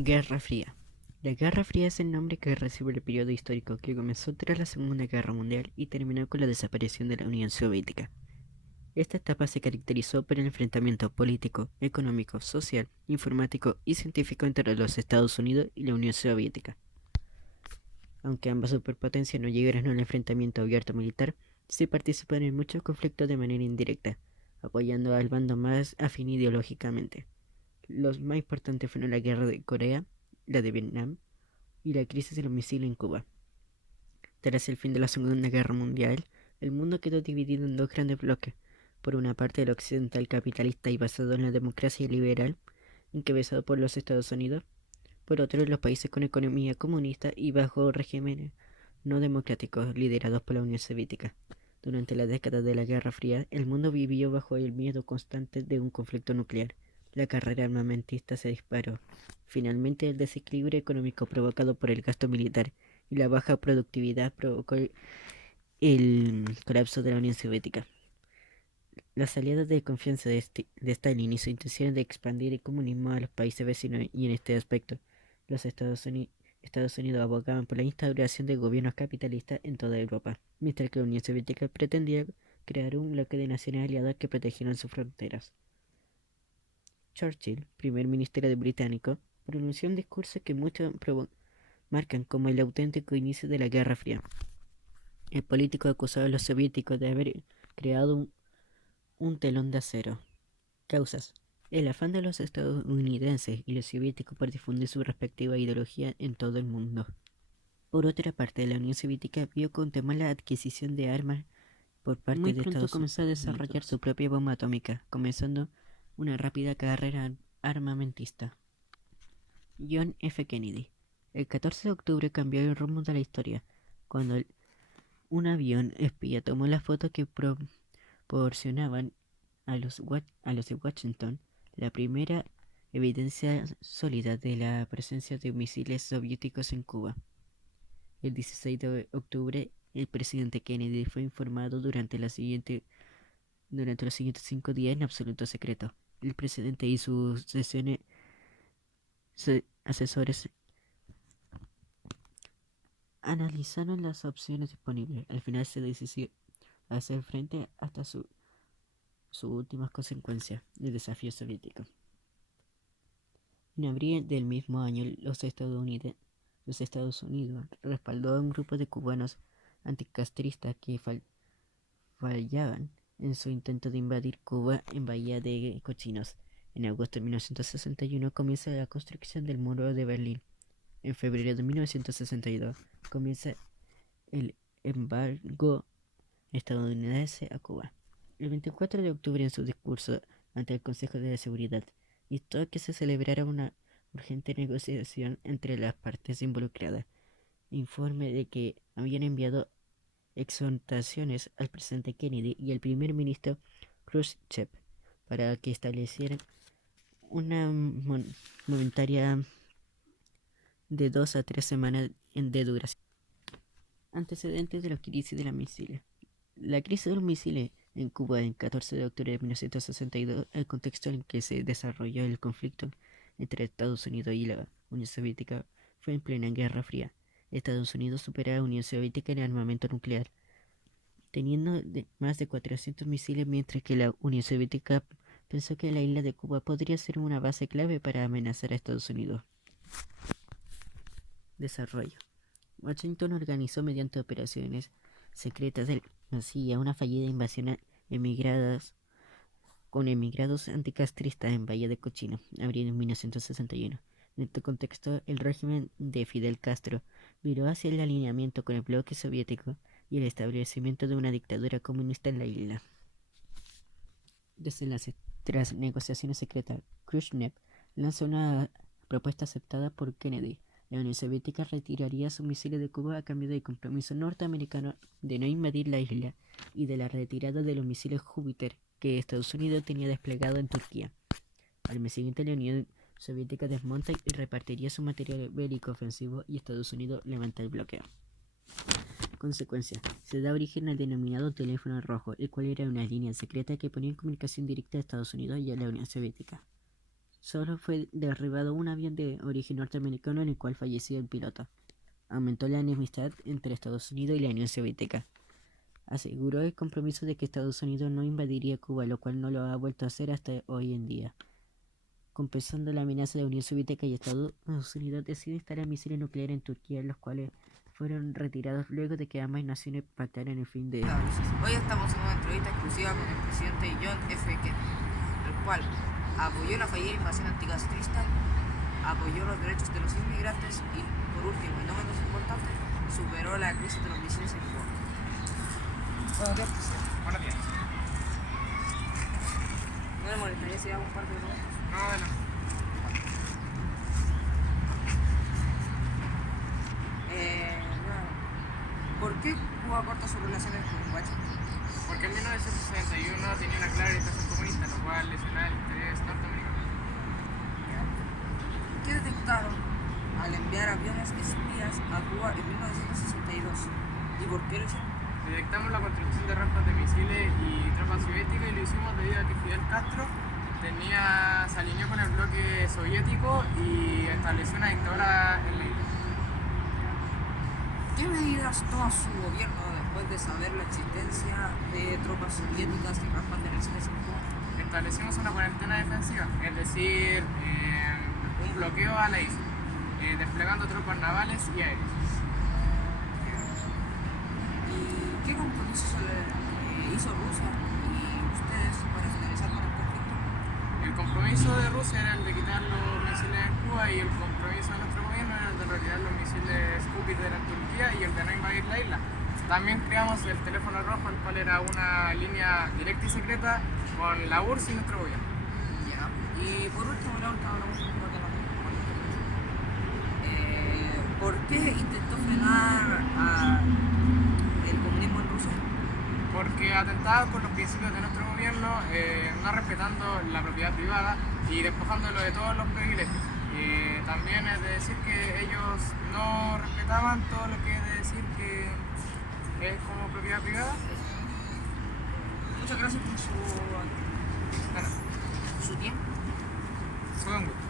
Guerra Fría. La Guerra Fría es el nombre que recibe el periodo histórico que comenzó tras la Segunda Guerra Mundial y terminó con la desaparición de la Unión Soviética. Esta etapa se caracterizó por el enfrentamiento político, económico, social, informático y científico entre los Estados Unidos y la Unión Soviética. Aunque ambas superpotencias no llegaron a un enfrentamiento abierto militar, sí participaron en muchos conflictos de manera indirecta, apoyando al bando más afín ideológicamente. Los más importantes fueron la Guerra de Corea, la de Vietnam y la crisis de los misiles en Cuba. Tras el fin de la Segunda Guerra Mundial, el mundo quedó dividido en dos grandes bloques. Por una parte, el occidental capitalista y basado en la democracia liberal, encabezado por los Estados Unidos. Por otro, los países con economía comunista y bajo regímenes no democráticos, liderados por la Unión Soviética. Durante la década de la Guerra Fría, el mundo vivió bajo el miedo constante de un conflicto nuclear. La carrera armamentista se disparó. Finalmente, el desequilibrio económico provocado por el gasto militar y la baja productividad provocó el colapso de la Unión Soviética. Las aliadas de confianza de Stalin y su intención de expandir el comunismo a los países vecinos, y en este aspecto los Estados Unidos abogaban por la instauración de gobiernos capitalistas en toda Europa, mientras que la Unión Soviética pretendía crear un bloque de naciones aliadas que protegieran sus fronteras. Churchill, primer ministro británico, pronunció un discurso que muchos marcan como el auténtico inicio de la Guerra Fría. El político acusó a los soviéticos de haber creado un telón de acero. Causas: el afán de los estadounidenses y los soviéticos por difundir su respectiva ideología en todo el mundo. Por otra parte, la Unión Soviética vio con temor la adquisición de armas por parte de Estados Unidos. Comenzó a desarrollar su propia bomba atómica, comenzando una rápida carrera armamentista. John F. Kennedy. El 14 de octubre cambió el rumbo de la historia, cuando un avión espía tomó las fotos que proporcionaban a los de Washington la primera evidencia sólida de la presencia de misiles soviéticos en Cuba. El 16 de octubre, el presidente Kennedy fue informado durante los siguientes 5 días en absoluto secreto. El presidente y sus asesores analizaron las opciones disponibles. Al final se decidió hacer frente hasta sus últimas consecuencias del desafío soviético. En abril del mismo año, los Estados Unidos respaldó a un grupo de cubanos anticastristas que fallaban en su intento de invadir Cuba en Bahía de Cochinos. En agosto de 1961 comienza la construcción del Muro de Berlín. En febrero de 1962 comienza el embargo estadounidense a Cuba. El 24 de octubre, en su discurso ante el Consejo de Seguridad, instó que se celebrara una urgente negociación entre las partes involucradas. Informe de que habían enviado exhortaciones al presidente Kennedy y al primer ministro Khrushchev para que establecieran una momentaria de 2 a 3 semanas de duración. Antecedentes de la crisis de los misiles. La crisis de los misiles en Cuba el 14 de octubre de 1962, el contexto en que se desarrolló el conflicto entre Estados Unidos y la Unión Soviética, fue en plena Guerra Fría. Estados Unidos supera a la Unión Soviética en armamento nuclear, teniendo más de 400 misiles, mientras que la Unión Soviética pensó que la isla de Cuba podría ser una base clave para amenazar a Estados Unidos. Desarrollo. Washington organizó mediante operaciones secretas de la CIA una fallida invasión con emigrados anticastristas en Bahía de Cochino, abril de 1961. En este contexto, el régimen de Fidel Castro viró hacia el alineamiento con el bloque soviético y el establecimiento de una dictadura comunista en la isla. Desenlace. Tras negociaciones secretas, Khrushchev lanzó una propuesta aceptada por Kennedy. La Unión Soviética retiraría sus misiles de Cuba a cambio del compromiso norteamericano de no invadir la isla y de la retirada de los misiles Júpiter que Estados Unidos tenía desplegado en Turquía. Al mes siguiente, la Unión Soviética desmonta y repartiría su material bélico ofensivo y Estados Unidos levanta el bloqueo. Consecuencia: se da origen al denominado teléfono rojo, el cual era una línea secreta que ponía en comunicación directa a Estados Unidos y a la Unión Soviética. solo fue derribado un avión de origen norteamericano en el cual falleció el piloto. Aumentó la enemistad entre Estados Unidos y la Unión Soviética. Aseguró el compromiso de que Estados Unidos no invadiría Cuba, lo cual no lo ha vuelto a hacer hasta hoy en día. Compensando la amenaza de la Unión Soviética y Estados Unidos decidió instalar misiles nucleares en Turquía, los cuales fueron retirados luego de que ambas naciones pactaran el fin de... Hoy estamos en una entrevista exclusiva con el presidente John F. Kennedy, el cual apoyó la fallida invasión anticastrista, apoyó los derechos de los inmigrantes y, por último y no menos importante, superó la crisis de los misiles en Cuba. Buenos días, presidente. Buenos días. ¿No le molestaría si hago un par de preguntas? No, adelante. ¿Por qué Cuba corta sus relaciones con Washington? Porque en 1961 tenía una clara orientación comunista, lo cual lesionaba el interés norteamericano. ¿Qué detectaron al enviar aviones espías a Cuba en 1962? ¿Y por qué lo hicieron? Detectamos la construcción de rampas de misiles y tropas soviéticas y lo hicimos debido a que Fidel Castro se alineó con el bloque soviético y estableció una dictadura en la isla. ¿Qué medidas toma su gobierno después de saber la existencia de tropas soviéticas y rampas de misiles en Cuba? Establecimos una cuarentena defensiva, es decir, un bloqueo a la isla, desplegando tropas navales y aéreas. ¿Y qué compromisos hizo Rusia y ustedes para finalizar con el conflicto? El compromiso de Rusia era el de quitar los misiles en Cuba y el compromiso de nuestro gobierno era el de retirar los misiles Júpiter en Turquía y el de no invadir la isla. También creamos el teléfono rojo, el cual era una línea directa y secreta con la URSS y nuestro gobierno. Ya. Y por último, la última pregunta, creo que no me molesta mucho. ¿Por qué intentó frenar el comunismo en Rusia? Porque atentaba con los principios de nuestro gobierno, no respetando la propiedad privada y despojándolo de todos los privilegios. También es de decir que ellos no respetaban todo lo que es de decir que es como propiedad privada. Muchas gracias por su tiempo. Fue un gusto.